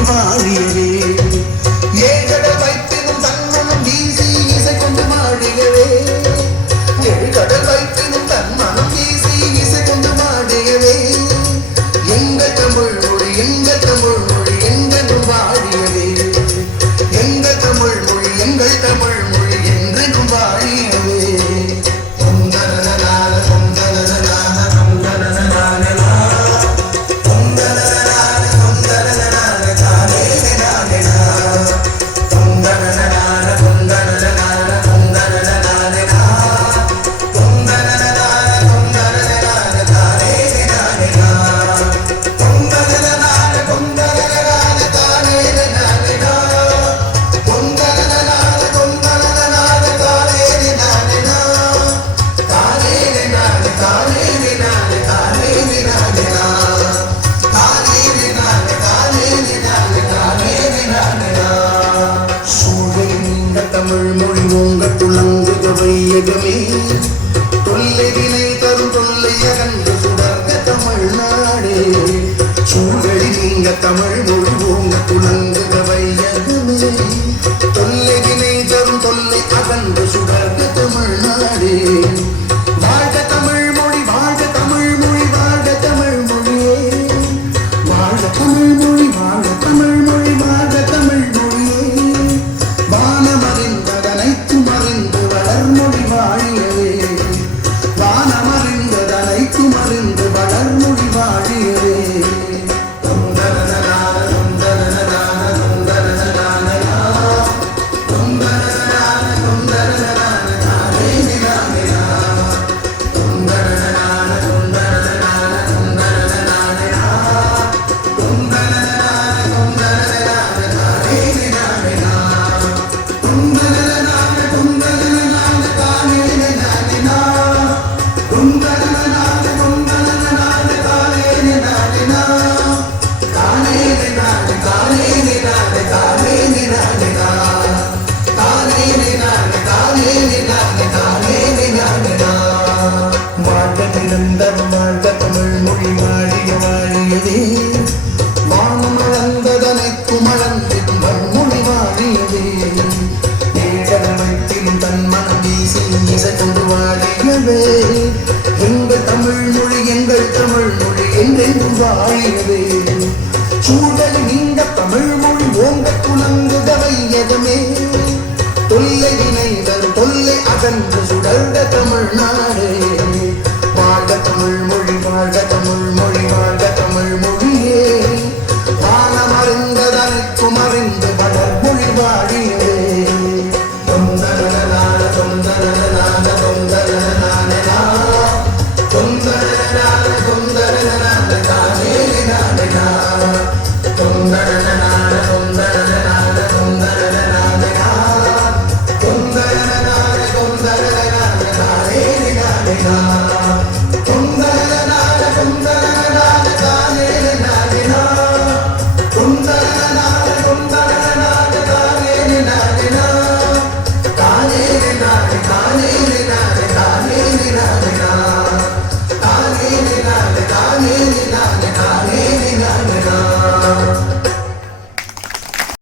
மொழி வாழியவே ஏகடல் வைத்தினும் தன்மனம் வீசி இசை கொண்டு மாடியவே ஏகடல் வைத்தினும் தன்மனம் வீசி இசை கொண்டு மாடியவே எங்கள் தமிழ் மொழி என்றென்றும் வாழியவே எங்கள் தமிழ் மொழி என்றென்றும் வாழியவே தமிழ் மொழி உங்கள் துளங்குக வையகமே தொல்லை வினை தரும் தொல்லை அகன்று சுடர்க தமிழ்நாடே சூழலி நீங்க தமிழ் மொழி உங்கள் துளங்குக வையகமே தொல்லை வினை தரும் தொல்லை அகன்று சுடர்க தமிழ்நாடே வாழ்க தமிழ் மொழி வாழ்க தமிழ் மொழி வாழ்க தமிழ் மொழியே வாழ்க தமிழ் மொழி வாழ்க தமிழ் மொழி வாழ்க தமிழ் மொழியே வானமறிந்ததனைத்து வளர்மொழி வாழியவே வானமறிந்ததனைத்து மறிந்து வளர்மொழி வாழியவே நிரந்தரம் வாழ்க தமிழ் மொழி வாழிய வாழியவே வானம் அளந்ததனைக்கும் அளந்திடும் வன்மொழி வாழியவே ஏகடல் வைத்திலும் தன் மனம் வீசி இசை கொண்டு வாழியவே எங்கள் தமிழ் மொழி என்றென்றும் வாழியவே சூழலி நீண்ட தமிழ் மொழி ஓங்க துளங்குக வையகமே தொல்லை வினைகள் தொல்லை அகன்று சுடர்ந்த தமிழ்நாடே வாழ்க தமிழ் மொழி வாழ்க தமிழ் மொழி வாழ்க தமிழ் மொழியே வானமறிந்ததனைக்கும் அறிந்து வளர்மொழி வாழியவே தொந்தரனான தொந்தரனான தொந்தரனான தொந்தரனான தொந்தரனான தானே நானே தொந்தரனான தொந்தரனான தொந்தரனான தொந்தரனான தொந்தரனான தானே நானே